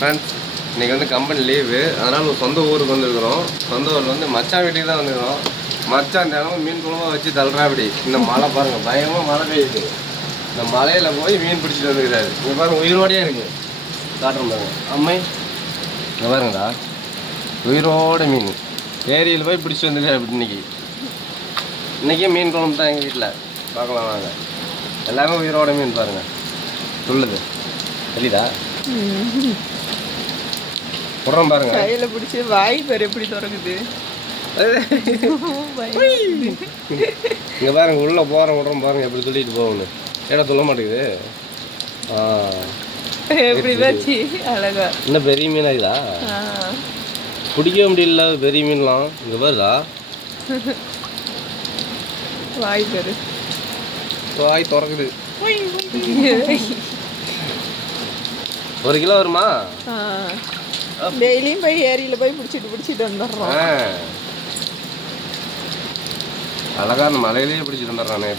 Friends இன்னைக்கு வந்து company leave அதனால் சொந்த ஊருக்கு வந்திருக்கிறோம். சொந்த ஊரில் வந்து மச்சான் வீட்டுக்கு தான் வந்துருக்கிறோம். மச்சான் தினமும் மீன் குழம்பாக வச்சு தள்ளுறா அப்படி இந்த மழை பாருங்கள் பயமாக மழை பெய்யுது. இந்த மலையில் போய் மீன் பிடிச்சிட்டு வந்துருக்கிறாரு. இங்கே பாருங்கள் உயிரோடையே இருக்குது காட்டுறோம் பாருங்க. அம்மை இங்கே பாருங்கடா. உயிரோட மீன். ஏரியில் போய் பிடிச்சி வந்துருக்காரு இன்றைக்கி இன்றைக்கே மீன் குழம்பு தான் எங்கள் வீட்டில் பார்க்கலாம் வாங்க. எல்லாமே உயிரோட மீன் பாருங்கள் சொல்லுது. தெரியுதா புறம் பாருங்க. கையில பிடிச்சி வாய் பேர் எப்படி திறக்குது? இங்க பாருங்க உள்ள போறேன் விடுறோம் பாருங்க எப்படி சொல்லிட்டு போகணும் ஏடா சொல்ல மாட்டேங்குது. ஆ. எப்படி வச்சு அழகா. இன்னும் பெரிய மீனா இதா? ஆ. பிடிக்கவே முடியல பெரிய மீன்லாம். இங்க பாருதா வாய் பேரு வாய் திறக்குது. ஒரு கிலோ வருமா? டெய்லியும் போய் ஏரியில போய் பிடிச்சிட்டு பிடிச்சிட்டு வந்துடுறோம். அழகா அந்த மலையிலேயே பிடிச்சிட்டு வந்துடுறானே.